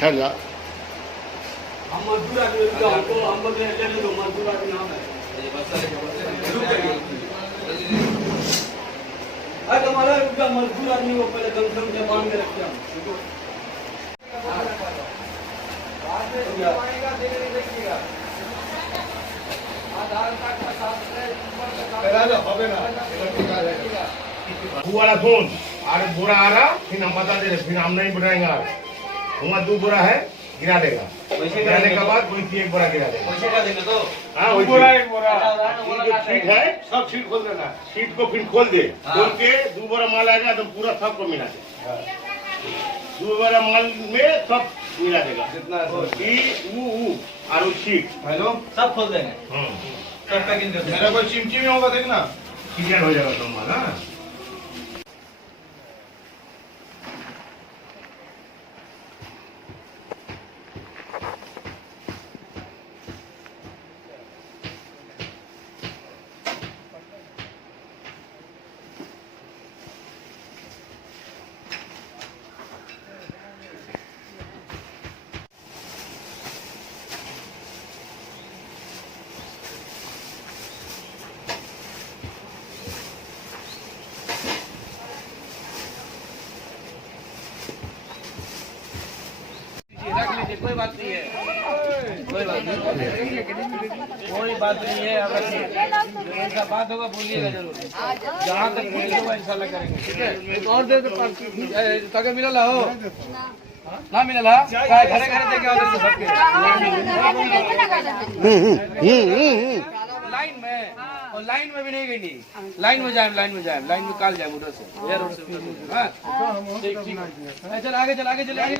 ठहर जा। हम मजदूर आदमी को हमको हम बोलते हैं ले लो मजदूर आदमी नाम है। अरे हमारा रुपया मजदूर आदमी को पहले कम से कम जबान में रखते हम। वाला फोन अरे बोरा आ रहा फिर हम बता दे रहे फिर हम नहीं बनाएंगे। वहाँ 2 बोरा है गिरा देगा। गिराने के बाद कोई एक बोरा गिरा देगा। पैसे का देंगे तो हाँ वही बोरा एक बोरा जो सीट है सब सीट खोल देना। सीट को फिर खोल दे। खोल के 2 बोरा माल आएगा तो पूरा सबको मिला दे। 2 बोरा माल में सब मिला देगा जितना और सीट हेलो सब खोल देंगे। सब पैकिंग कर देंगे। मेरा कोई चिमची में होगा देखना क्लियर हो जाएगा तुम माल। हाँ कोई बात नहीं है कोई बात नहीं कोई बात नहीं है। अगर ऐसा बात होगा बोलिएगा जरूर। जहाँ तक बोलिएगा इंशाल्लाह करेंगे। ठीक है और दे तक मिला हो ना मिला घरे घरे देखे सबके लाइन में और लाइन में भी नहीं गई। लाइन में जाए लाइन में काल जाए उधर से। चल आगे चल आगे चल आगे।